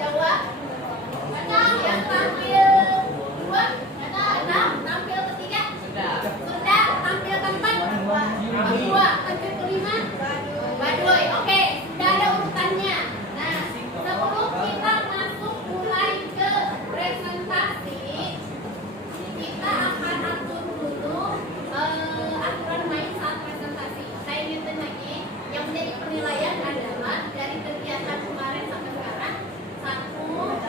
Jawa. Mana yang tampil dua? Mana tampil ketiga? Sunda. Tampil keempat? Dua. Tampil kelima? Baduy. Oke, sudah ada urutannya. Nah, sebelum kita masuk mulai ke presentasi, kita akan atur dulu aturan main saat presentasi. Saya ingetin lagi, yang menjadi penilaian adalah dari kegiatan kemarin sampai sekarang. 1,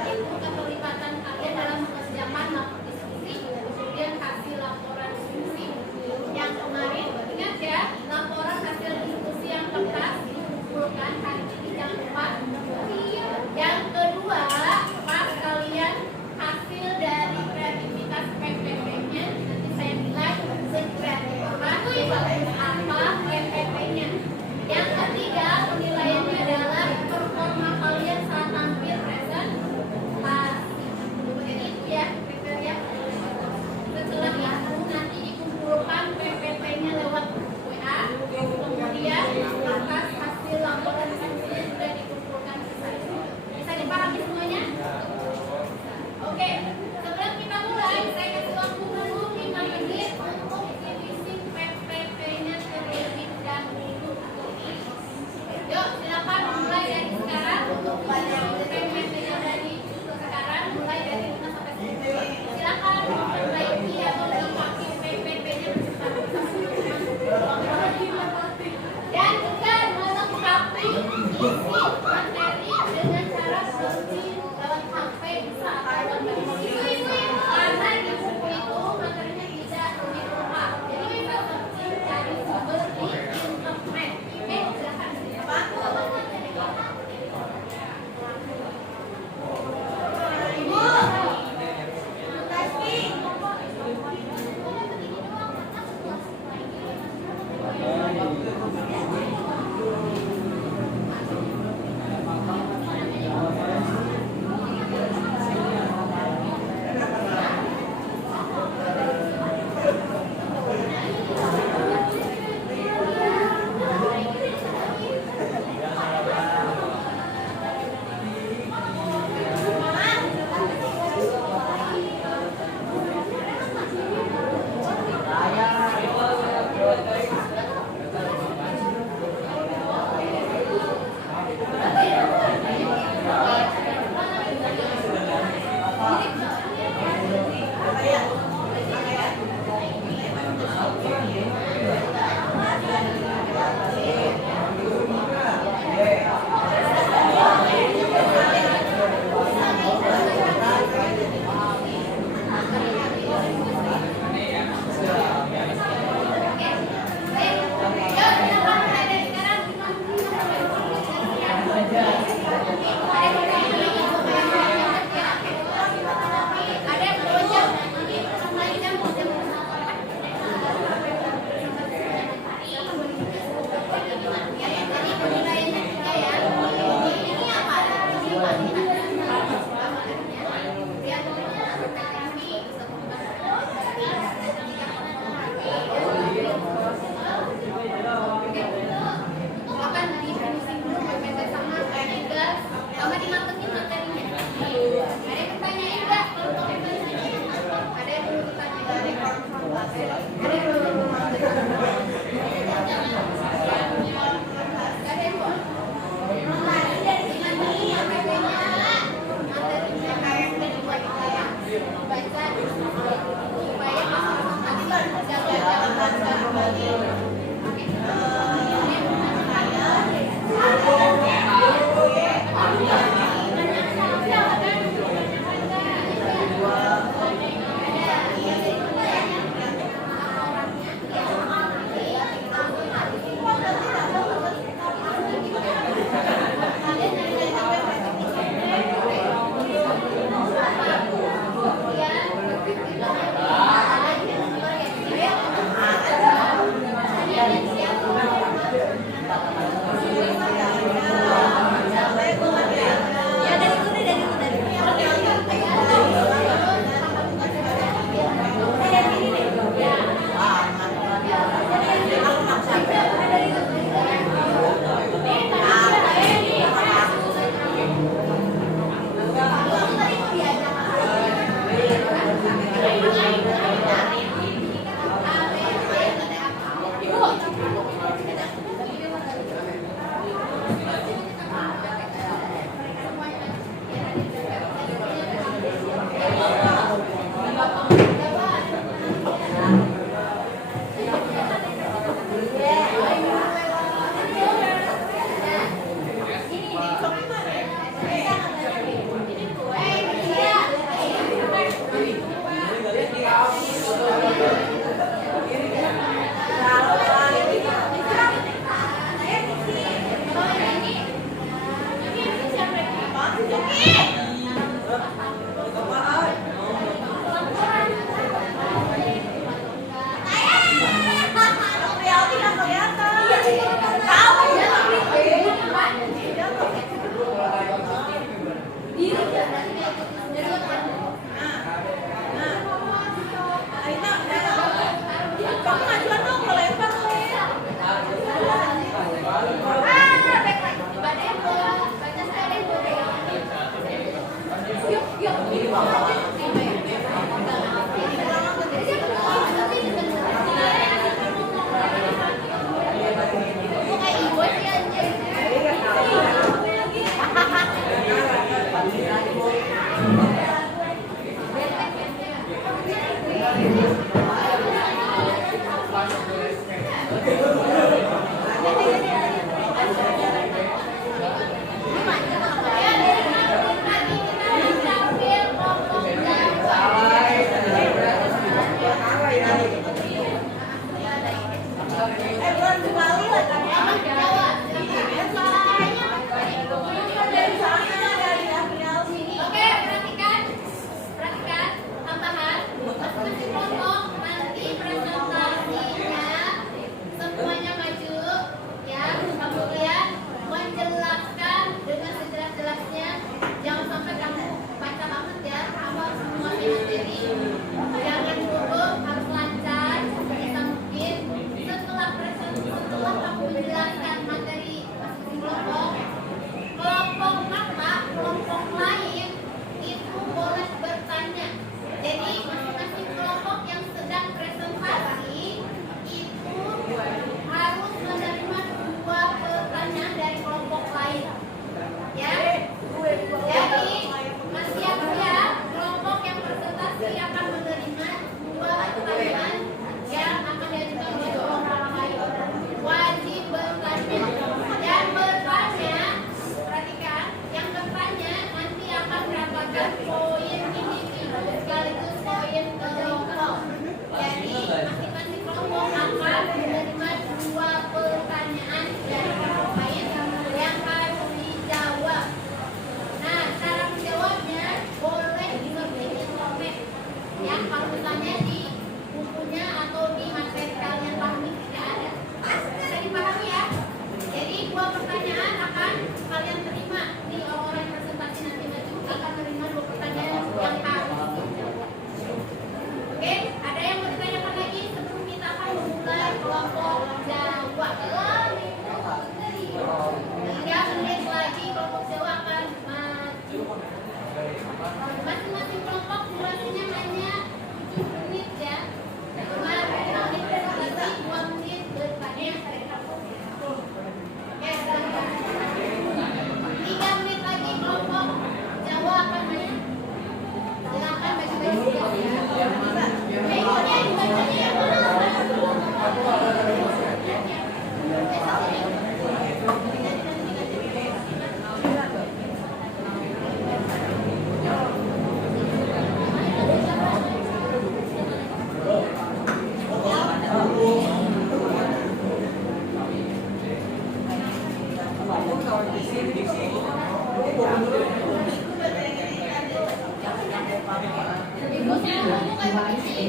Ibu sih ngomong kayak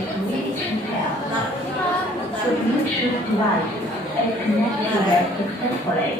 begini. Bluetooth device is connected successfully.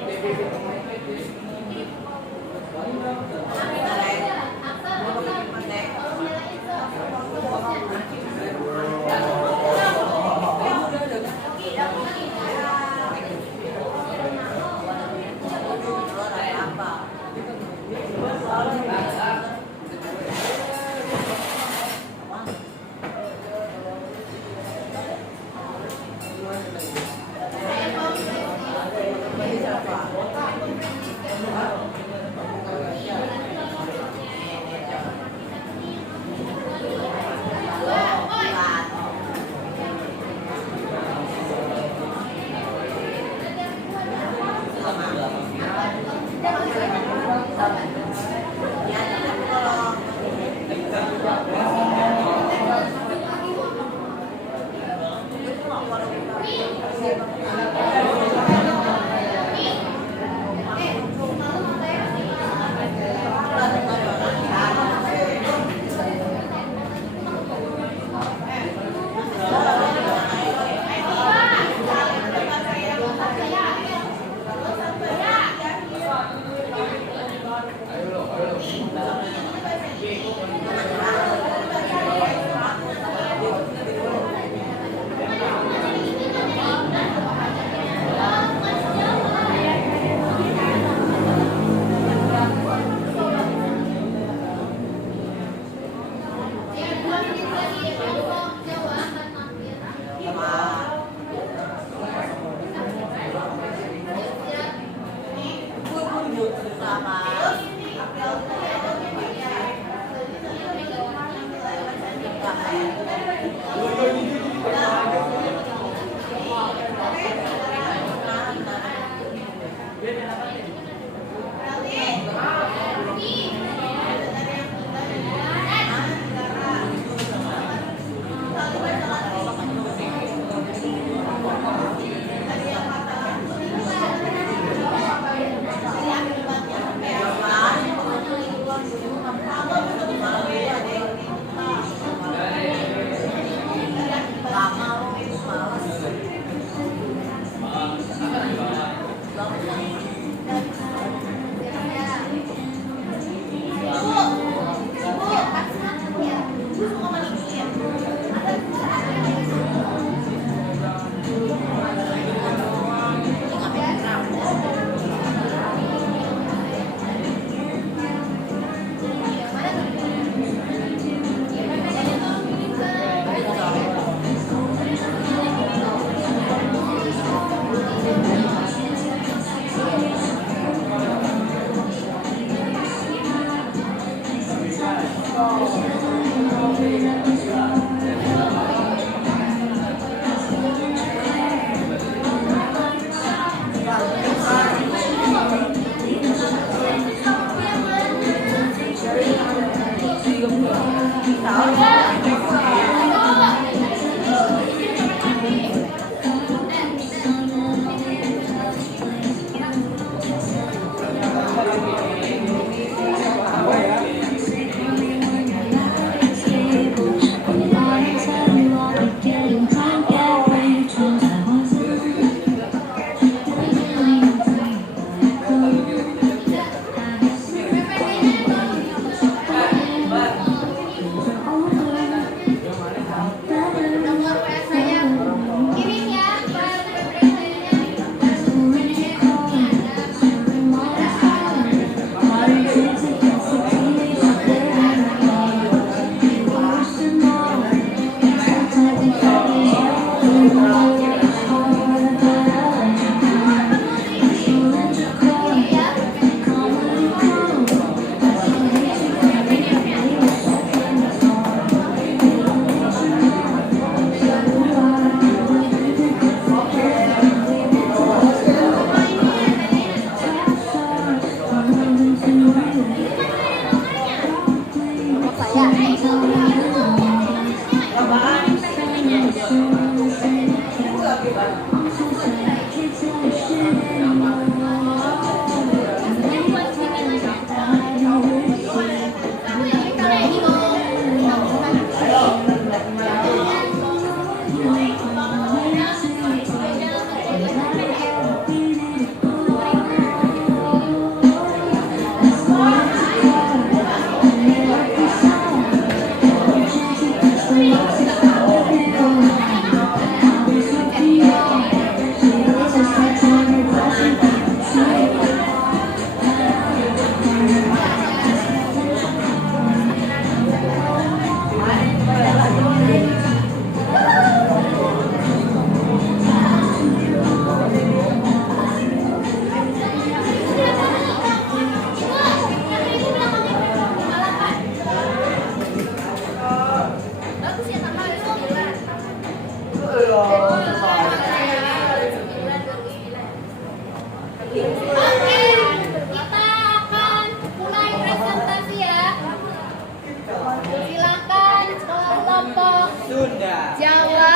Jawa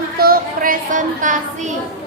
untuk presentasi.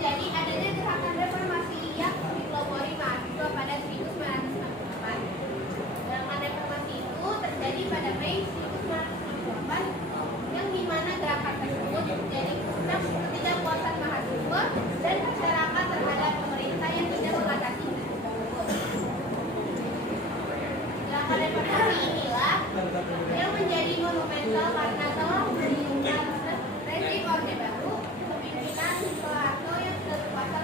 menjadi adanya gerakan reformasi yang dipelopori mahasiswa pada 1998. Gerakan reformasi itu terjadi pada Mei 1998 yang dimana gerakan tersebut menjadi pusat ketidakpuasan mahasiswa dan masyarakat terhadap pemerintah yang tidak mengatasi isu tersebut. Gerakan reformasi inilah yang menjadi monumental karena telah menunjukkan rezim Orde Baru kepemimpinan Soeharto yang berkuasa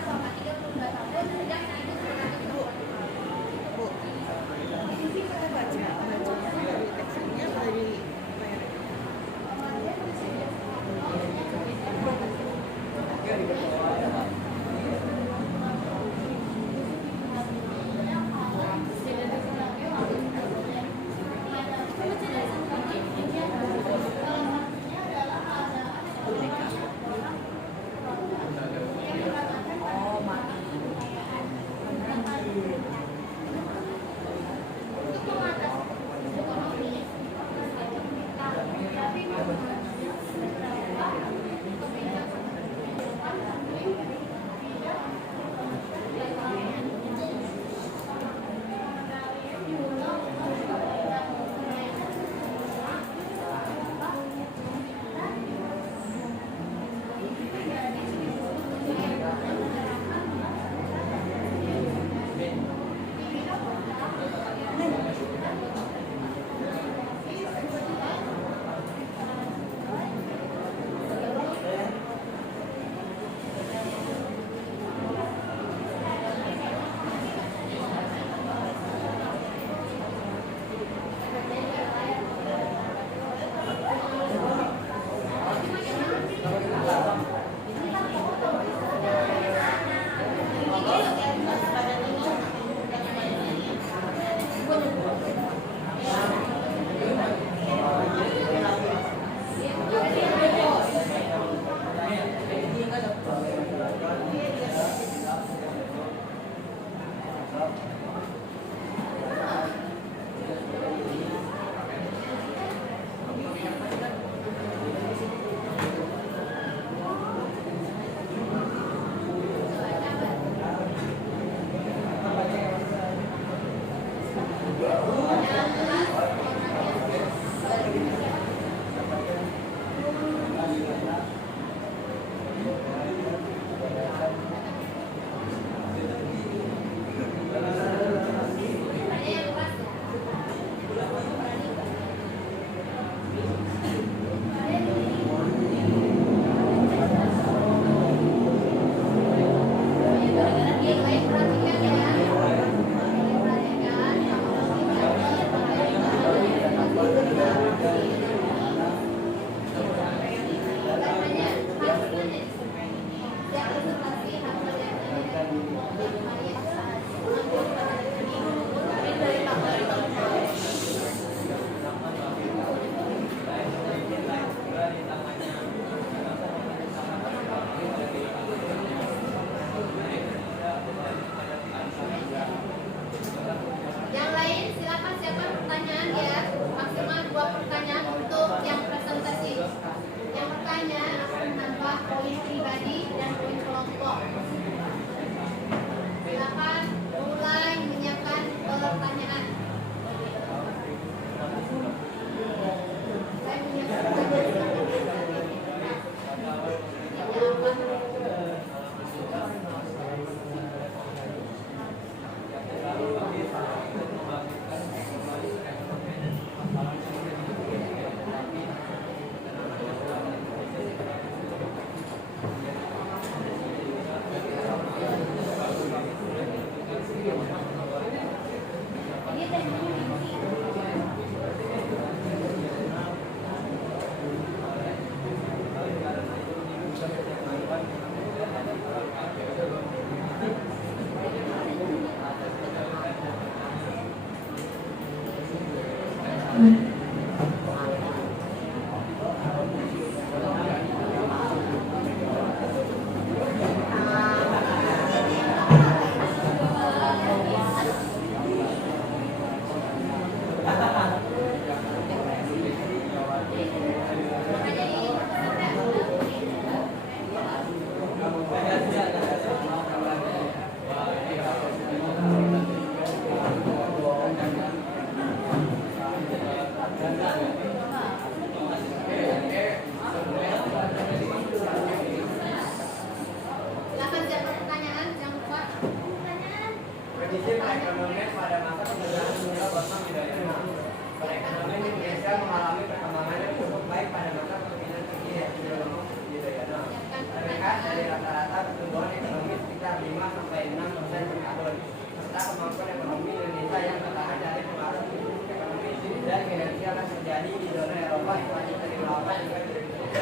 dari rata-rata pertumbuhan ekonomi sekitar 5-6% per tahun. Serta kemampuan ekonomi Indonesia yang tertahan dari pengaruh ekonomi dan kinerja akan terjadi di zona Eropa selanjutnya dari Eropa juga di Indonesia.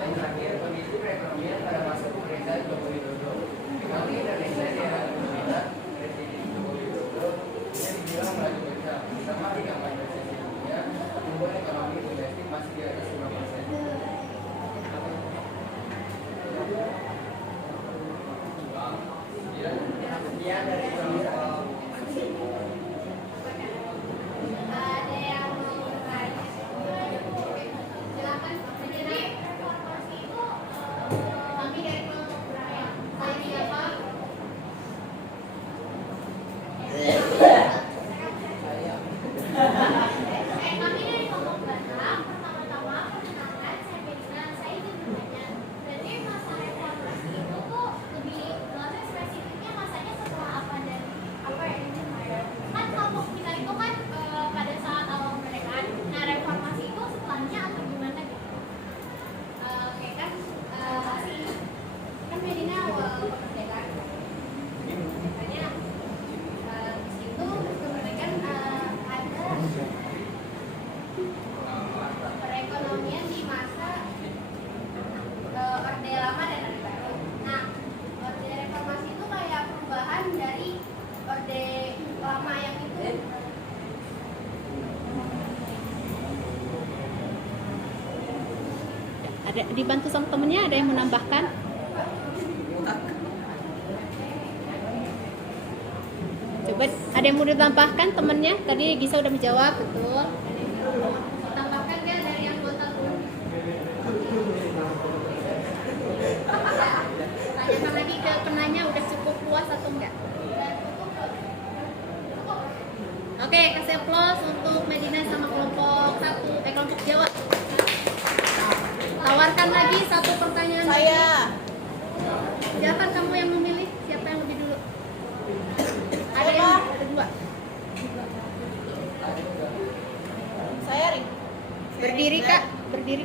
Dan terakhir, kondisi perekonomian pada masa pemerintahan Joko Widodo. Ekonomi Indonesia di era kepemimpinan Presiden Joko Widodo yang dibilang melaju kencang, sama di kampanye sebelumnya, pertumbuhan ekonomi domestik masih di atas 5%. Sekian dari kelompok. Ada yang mau bertanya? Silakan. Jadi reformasi itu kami dari kelompok berapa? Saya siapa? Kami dari kelompok Batak. Pertama-tama perkenalkan saya Medina. Saya ingin bertanya. Berarti masa reformasi itu tuh lebih spesifiknya masanya setelah apa dan apa ya? Kan kelompok kita itu kan pada saat awal kemerdekaan. Nah reformasi itu setelahnya atau gimana gitu? Oke kan masih kan Medina awal kemerdekaan. Makanya di situ kemerdekaan ada perekonomian di masa Orde Lama dan Orde Baru. Nah, Orde Reformasi itu kayak perubahan dari Orde Lama yang itu. Ada dibantu sama temennya, ada yang menambahkan? Coba ada yang mau ditambahkan temennya? Tadi Gisa udah menjawab, betul. Tambahkan kan dari anggota guru. Tanyakan lagi ke penanya udah cukup puas atau enggak? Oke, kasih aplaus untuk Medina sama kelompok kelompok Jawa. Tawarkan lagi satu pertanyaan. Saya. Silakan kamu yang memilih, siapa yang lebih dulu? Ada yang kedua. Saya Rik. Berdiri Kak, berdiri.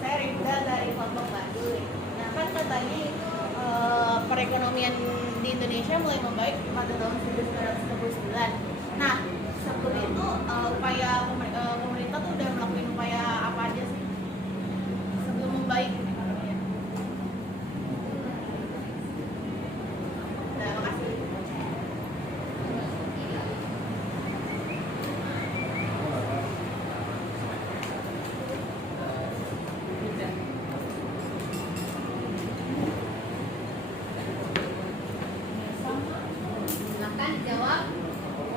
Saya Rinda dari kelompok Baduy. Nah kan katanya itu perekonomian di Indonesia mulai membaik pada tahun 1999. Nah sebelum itu upaya pemerintah tuh udah melakukan upaya apa aja sih sebelum membaik perekonomian? Nah makasih. Silakan jawab.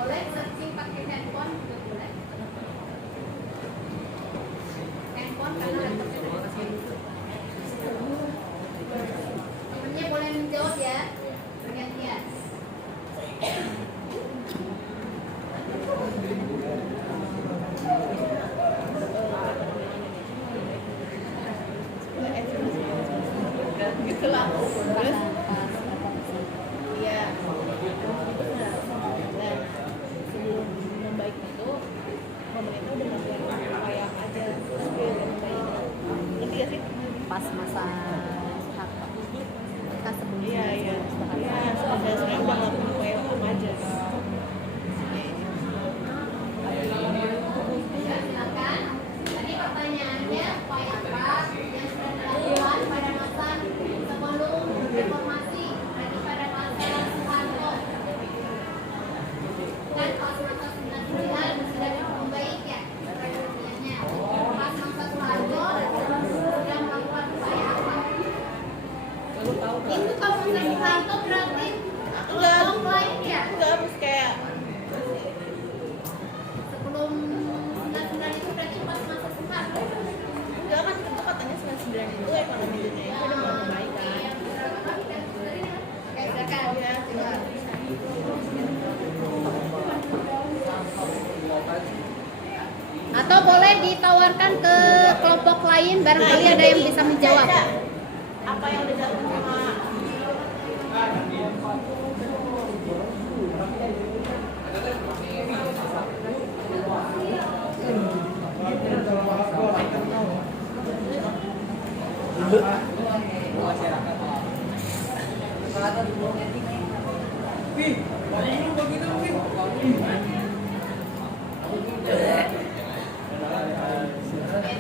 Boleh searching pakai handphone juga boleh. Handphone karena laptopnya udah dipakai. Temennya boleh menjawab ya. Bergantian. Gitu lah. Terus iya. Nah, sebelum membaik itu pemerintah udah melakukan upaya apa aja supaya membaik. Ngerti gak sih? Pas masa Soeharto. Kita sebelum Iya. Soeharto. Iya, sebenarnya udah melakukan upaya apa aja. Ya, silakan. Tadi pertanyaannya upaya apa yang sudah dilakukan pada masa sebelum reformasi, berarti pada masa Soeharto. Kan pas masa 99 sudah membaik ya perekonomiannya. Pas masa Soeharto sudah melakukan upaya apa? Itu kalau masa Soeharto berarti Enggak. lain ya. Enggak harus kayak Sebelum 99 itu berarti pas masa Soeharto. enggak kan itu katanya 99 itu ekonomi Indonesia udah mulai membaik kan. Oke, silakan. Ya, coba. Atau boleh ditawarkan ke kelompok lain, barangkali ada yang bisa menjawab. Apa yang udah dilakukan sama Oke,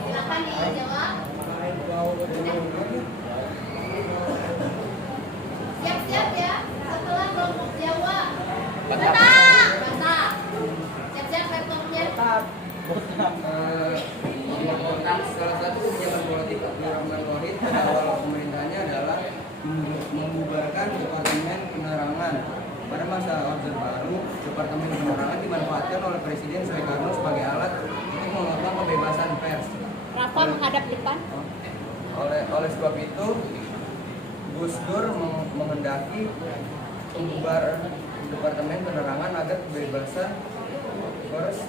silakan dijawab. Siap-siap ya. Setelah kelompok Jawa. Batak. Siap-siap laptopnya. Salah satu kebijakan politik Abdurrahman Wahid pada awal pemerintahnya adalah membubarkan Departemen Penerangan. Pada masa Orde Baru, Departemen Penerangan dimanfaatkan oleh Presiden Soekarno sebagai alat untuk mengekang kebebasan pers. Rafa menghadap depan. Oleh sebab itu, Gus Dur menghendaki membubar Departemen Penerangan agar kebebasan pers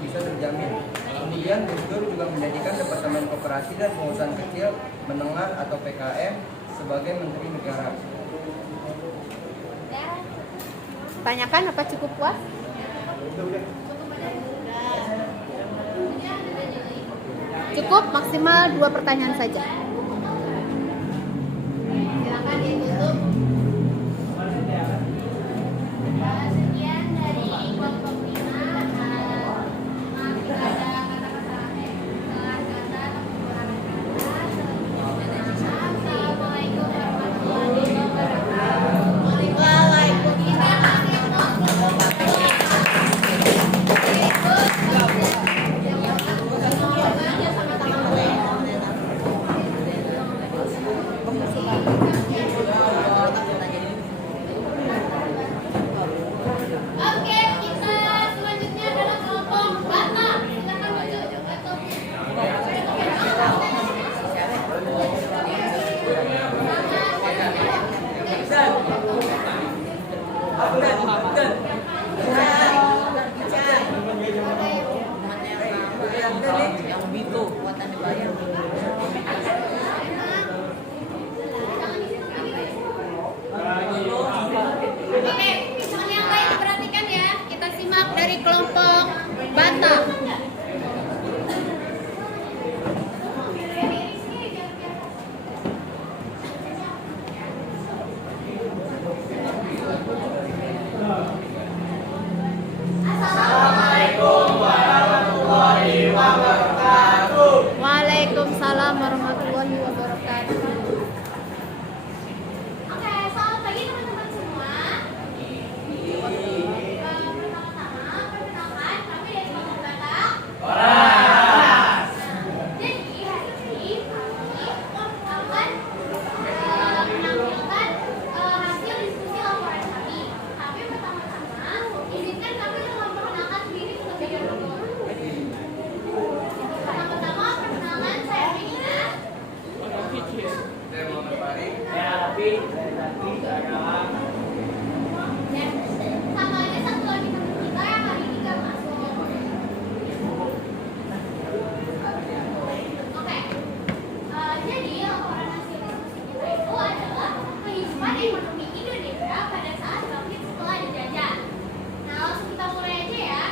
bisa terjamin. Kemudian Gus Dur juga menjadikan Departemen Koperasi dan Pengusahaan Kecil Menengah atau PKM sebagai Menteri Negara. Tanyakan apa cukup puas? Cukup maksimal 2 pertanyaan saja. Silakan ditutup. Sekian dari kelompok 5. Maaf jika ada kata-kata salah kata atau kekurangan kata. Assalamualaikum warahmatullahi wabarakatuh. Waalaikumsalam. Oke, kita selanjutnya adalah kelompok Batak. Silakan maju laptopnya. Oke, teman yang lain perhatikan ya. Kita simak dari kelompok Batak. Waalaikumsalam warahmatullahi wabarakatuh. Oke, selamat pagi teman-teman semua. Pertama-tama, perkenalkan kami dari kelompok Batak. Jadi hari ini kami akan menampilkan hasil diskusi laporan kami. Tapi pertama-tama, izinkan kami untuk memperkenalkan diri terlebih dahulu. Pertama-tama, perkenalan saya Regina. Saya Muhammad Farid. Dan sama ada satu lagi teman kita yang hari ini gak masuk. Oke. Jadi laporan hasil diskusi kita itu adalah kehidupan ekonomi Indonesia pada saat bangkit setelah dijajah. Nah, langsung kita mulai aja ya.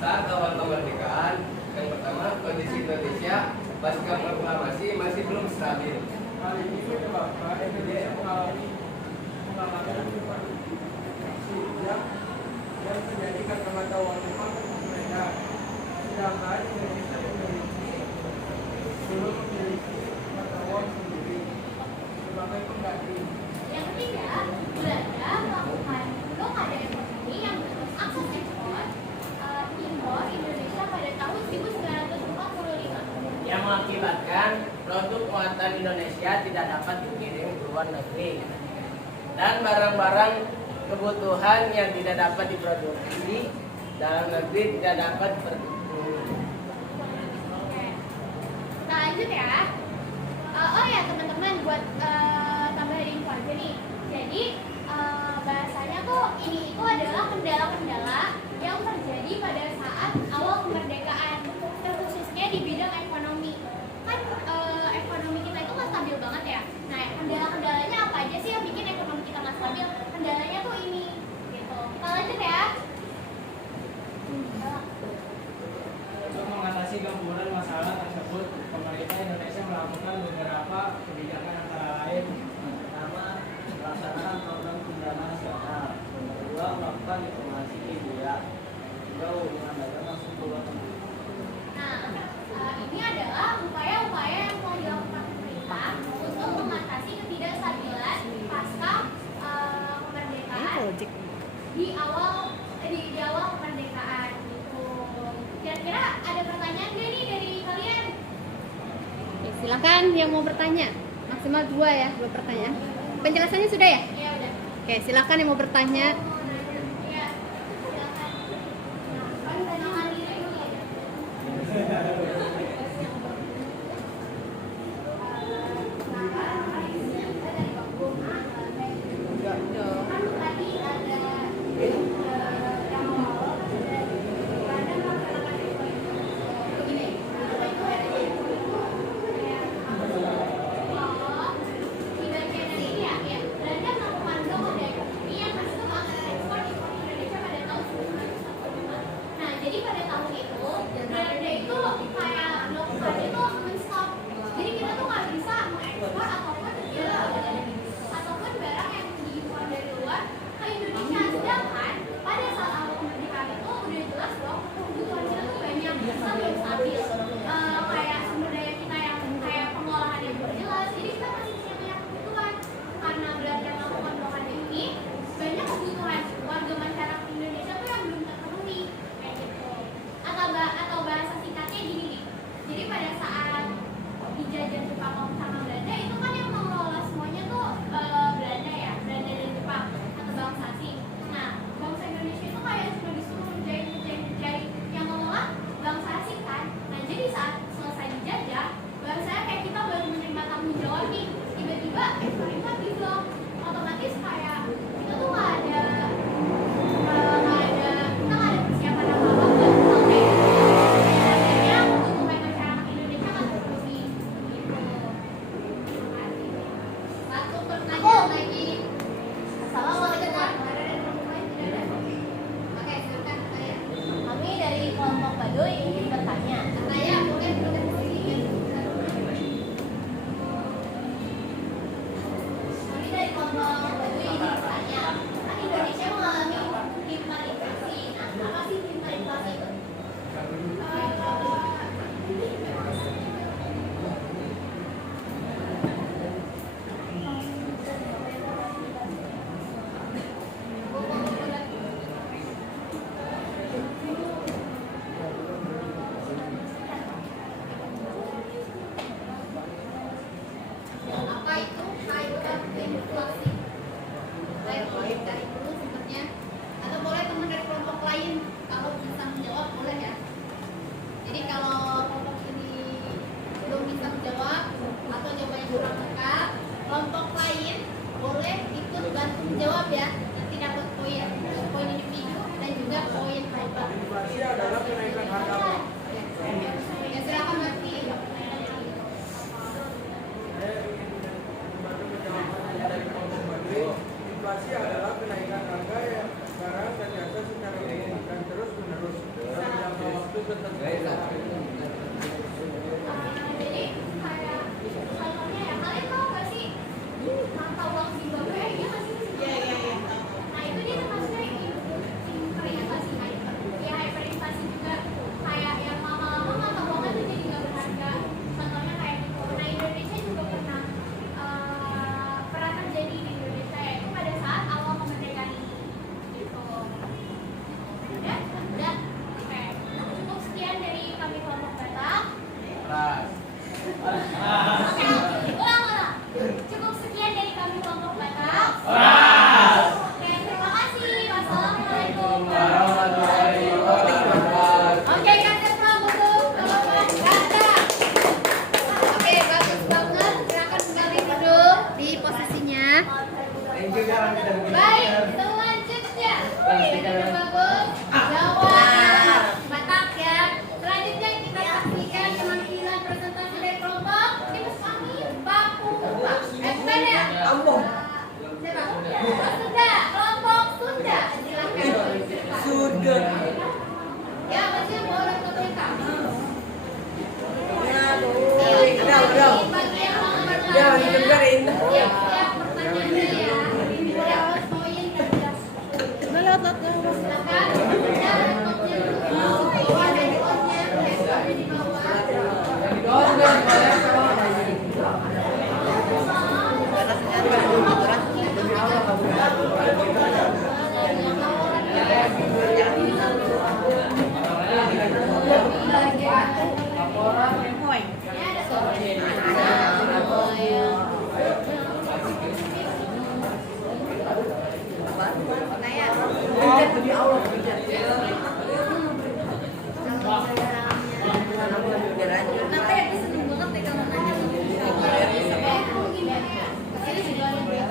Saat awal kemerdekaan, yang pertama kondisi Indonesia pasca proklamasi masih belum stabil. Hal ini menyebabkan Indonesia mengalami pengamatan yang terjadi kacamata uang Jepang mereka. Sedangkan Indonesia belum memiliki mata uang sendiri sebagai pengganti. Yang ketiga, Belanda melakukan blokade ekonomi yang menutup akses ekspor impor Indonesia pada tahun 1945. Yang mengakibatkan produk muatan Indonesia tidak dapat dikirim ke luar negeri dan barang-barang kebutuhan yang tidak dapat diproduksi dalam negeri tidak dapat Oke. Kita lanjut ya. Oh ya teman-teman, buat tambahin info aja nih. Jadi bahasanya tuh ini itu adalah kendala-kendala yang terjadi pada saat awal kemerdekaan, terkhususnya di bidang ekonomi. Kan ekonomi kita itu nggak stabil banget ya. Nah, kendala-kendalanya apa aja sih yang bikin ekonomi kita nggak stabil? Kendalanya tuh ini, gitu. Kita lanjut ya. melakukan diplomasi ya. Juga hubungan dagang langsung keluar. Nah, ini adalah upaya-upaya yang telah dilakukan pemerintah untuk mengatasi ketidakstabilan pasca kemerdekaan di awal kemerdekaan gitu. Kira-kira ada pertanyaan nggak nih dari kalian? Oke, silakan yang mau bertanya. Maksimal 2 ya, 2 pertanyaan. Penjelasannya sudah ya? Ya udah. Oke, silakan yang mau bertanya. Ya, silakan. Nah, perkenalkan diri dulu ya. Kan tadi ada yang awal ada begini. Di bagian dari ini ya, Belanda melakukan blokade ekonomi yang hasil anggaran ekspor impor Indonesia pada tahun 1945. Nah, jadi pada tahun itu Belanda itu kayak blokade itu men-stop. Jadi kita tuh nggak bisa mengekspor ataupun barang yang diimpor dari luar ke Indonesia. Sedangkan pada saat awal kemerdekaan itu udah jelas dong kebutuhan kita tuh banyak, kita belum stabil. Kayak sumber daya kita yang kayak pengolahan yang belum jelas. Jadi kita masih punya banyak kebutuhan. Karena Belanda melakukan blokade ini, banyak kebutuhan warga masyarakat Indonesia tuh yang belum terpenuhi kayak gitu. Atau bahasa singkatnya gini nih. Jadi pada saat dijajah Jepang sama Belanda itu kan yang mengelola semuanya tuh Belanda ya, Belanda dan Jepang atau bangsa asing. Nah, bangsa Indonesia itu kayak cuma disuruh menjahit yang mengelola bangsa asing kan. Nah, jadi saat selesai dijajah, bahasanya kayak kita baru menerima tanggung jawab nih, tiba-tiba ekspor impor diblok. Otomatis kayak kita tuh nggak ada persiapan apa-apa buat sampai akhirnya kebutuhan masyarakat Indonesia nggak terpenuhi gitu. Satu pertanyaan lagi. Assalamualaikum warahmatullahi wabarakatuh. Oke, silakan saya. Kami dari kelompok Baduy ingin bertanya. Saya boleh sedikit. Kami dari kelompok Baduy ingin bertanya. Kan Indonesia mengalami hiperinflasi. Nah, apa sih hiperinflasi itu? Apa itu hyperinflasi? Saya boleh dari dulu sumbernya, atau boleh teman dari kelompok lain kalau bisa menjawab boleh ya. Jadi kalau kelompok ini belum bisa menjawab atau jawabannya kurang lengkap, kelompok lain boleh ikut bantu menjawab ya. Nanti dapat poin individu dan juga poin hyper. Inflasi adalah kenaikan harga. Ya silakan Mati. Inflasi adalah kenaikan harga yang barang dan jasa secara umum dan terus menerus dalam jangka waktu tertentu. Jadi kayak contohnya ya, kalian tahu nggak sih mata uang Zimbabwe ya masih Iya. nah itu dia termasuknya hiperinflasi ya hyperinflasi juga kayak yang lama-lama mata uangnya tuh jadi nggak berharga. Contohnya kayak gitu. Nah, Indonesia juga pernah terjadi di Indonesia yaitu pada saat awal kemerdekaan ini gitu. Udah. Oke, cukup sekian dari kami.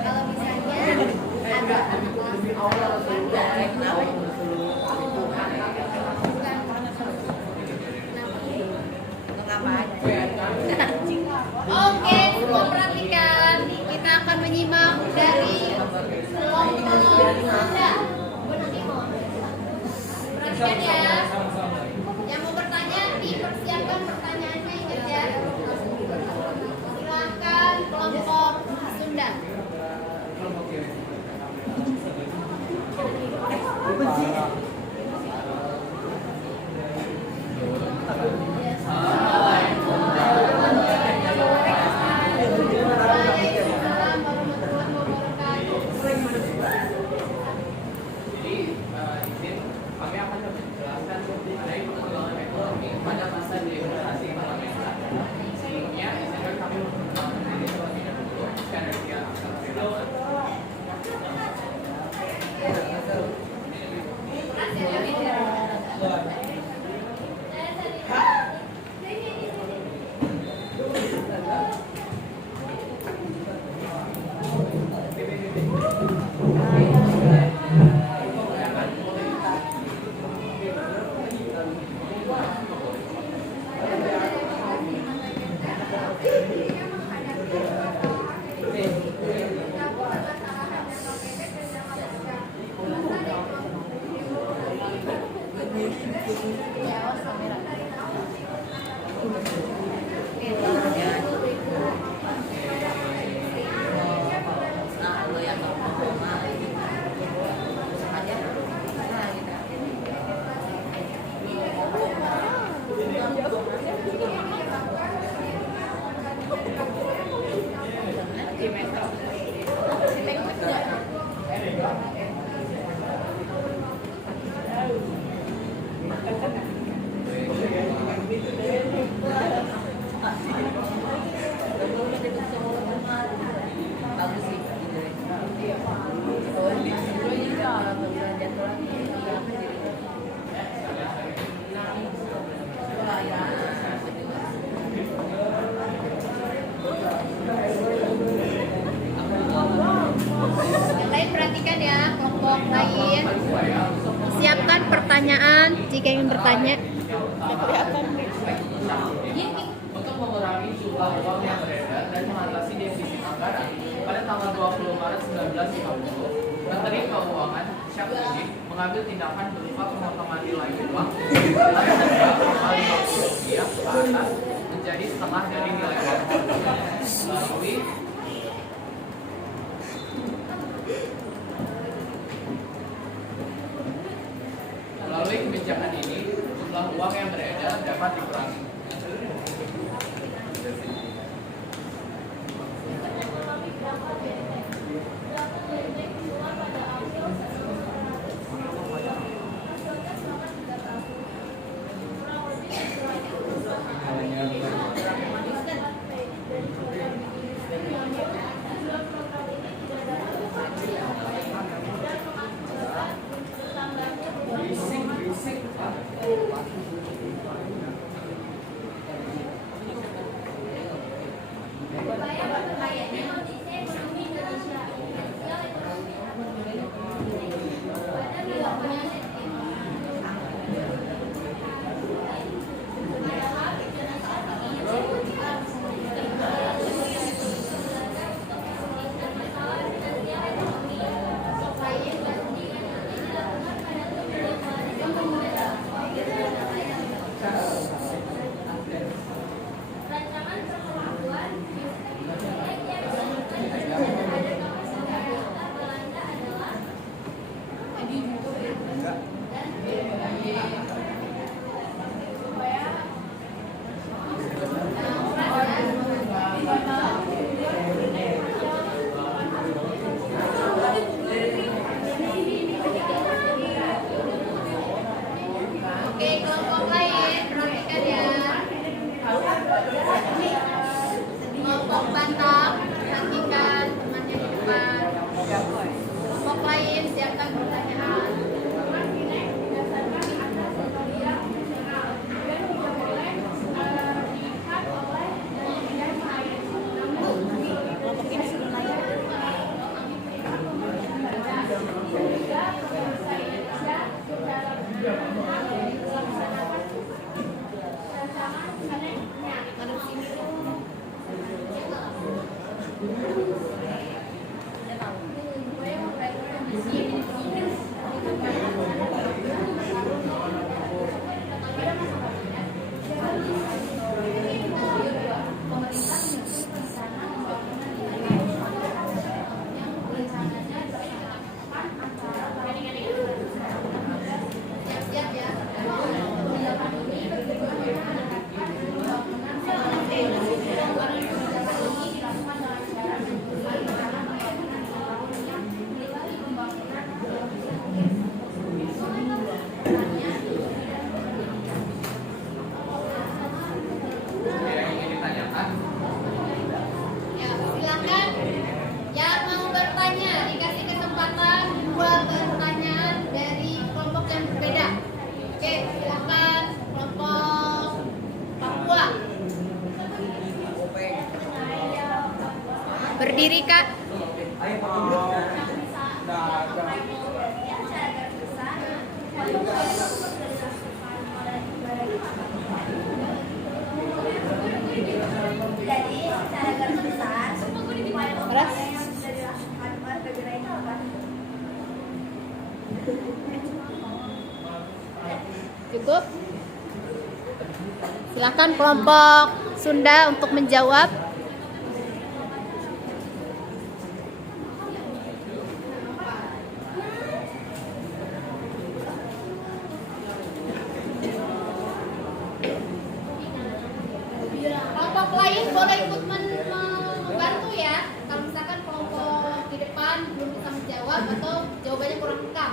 Kalau misalnya ada Oke, semua perhatikan. Kita akan menyimak dari kelompok Anda. Perhatikan ya. Yang mau bertanya, dipersiapkan pertanyaannya ya. Silakan kelompok Sunda. Waalaikumsalam warahmatullahi wabarakatuh. Jadi izin kami akan menjelaskan mengenai perkembangan ekonomi pada masa demokrasi parlementer. Sebelumnya izinkan kami memperkenalkan diri terlebih dahulu secara dia akan berlaku. Yang lain perhatikan ya, kelompok lain. Siapkan pertanyaan jika ingin bertanya. Untuk mengurangi jumlah uang yang beredar dan mengatasi defisit anggaran, pada tanggal 20 Maret 1950, Menteri Keuangan Syafruddin mengambil tindakan berupa pemotongan nilai uang dari Rp50 ke atas menjadi setengah dari nilai uang melalui kebijakan ini, jumlah uang yang beredar dapat dikurangi. Oke, kelompok lain perhatikan ya. Kelompok Batak, perhatikan temannya di depan. Kelompok lain siapkan pertanyaan. berdiri Kak. Jadi secara garis besar Terus? yang sudah dilakukan oleh PBRI itu apa? Cukup? Silakan kelompok Sunda untuk menjawab. Kelompok lain boleh ikut membantu ya. Kalau misalkan kelompok di depan belum bisa menjawab atau jawabannya kurang lengkap,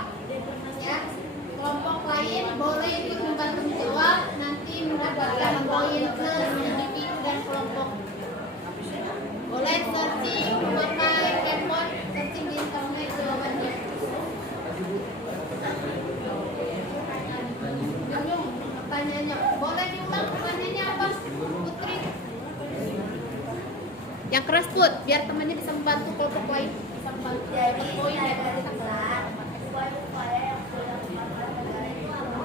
ya. Kelompok lain boleh ikut membantu menjawab, nanti mendapatkan poin ke individu dan kelompok. Boleh searching pakai handphone, searching di internet jawabannya. Bingung pertanyaannya. Boleh diulang pertanyaannya apa, Putri? Yang keras Put, biar temannya bisa membantu kelompok lain. Bisa membantu. Jadi secara garis besar upaya-upaya yang sudah dilakukan oleh negara itu apa?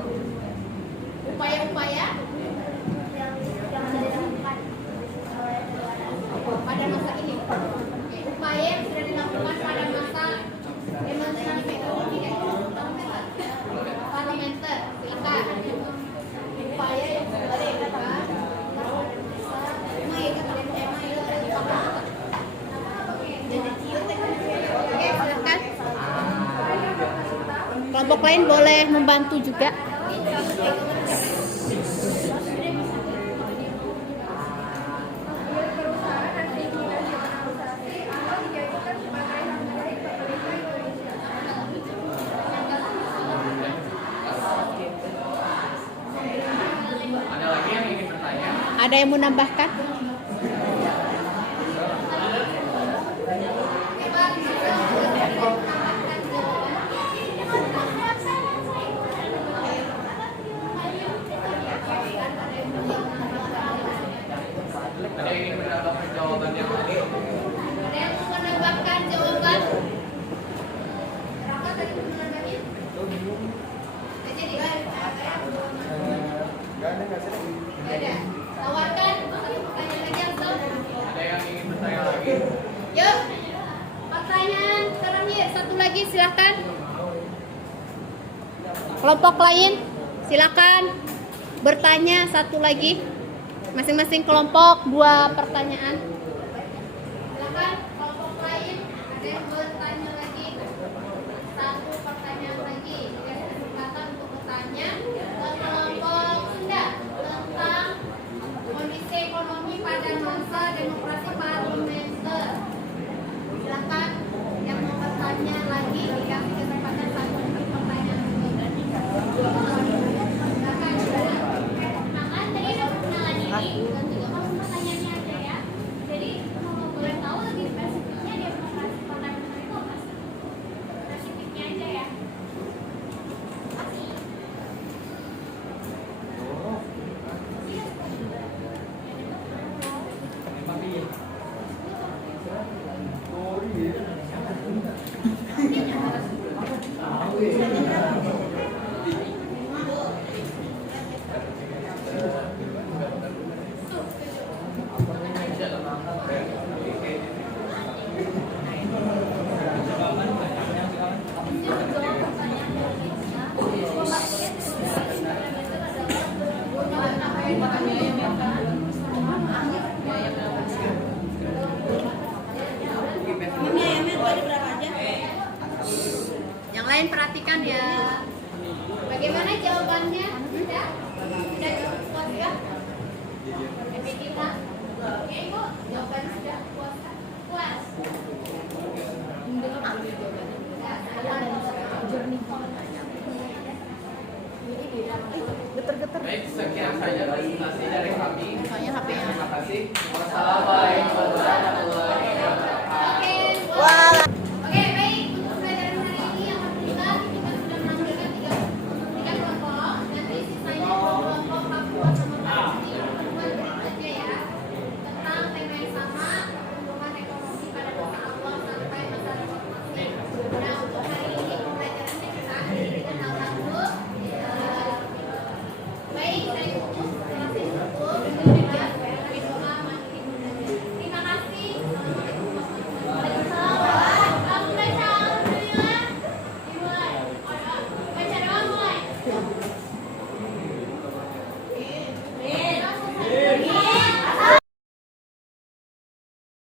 Upaya-upaya Yang sudah dilakukan oleh negara. pada masa ini. Oke, upaya yang sudah dilakukan pada masa demonstrasi parlementer. Silakan. Upaya yang sudah dilakukan Oke, silakan. Kelompok lain boleh membantu juga. Ada lagi yang ingin bertanya? Ada yang mau nambahkan? Ada yang ingin menambahkan jawaban yang tadi? Ada yang mau menambahkan jawaban? Raka tadi mau menambahkan? Nggak jadi? Nggak ada. Tawarkan satu pertanyaan lagi yang Sob. Ada yang ingin bertanya lagi? Yuk, pertanyaan terakhir satu lagi silakan. Kelompok lain silakan bertanya satu lagi. Masing-masing kelompok 2 pertanyaan. Silakan kelompok lain ada yang bertanya lagi. 1 pertanyaan lagi. Dikasih kesempatan untuk bertanya ke kelompok Sunda tentang kondisi ekonomi pada masa demokrasi parlementer. Silakan yang mau bertanya lagi dikasih kesempatan 1 pertanyaan. Makan tadi ada perkenalan ini. Pertanyaannya aja ya. Jadi kalau boleh tahu lebih spesifiknya demokrasi parlementer itu apa sih? Spesifiknya aja ya. Yang lain perhatikan ya. Bagaimana jawabannya? Sudah? Sudah puas ya? Kita? Oke Bu, jawabannya sudah puas kan? Puas. Baik, sekian saja presentasi dari kami. Soalnya HP-nya. Terima kasih. Wassalamualaikum warahmatullahi wabarakatuh.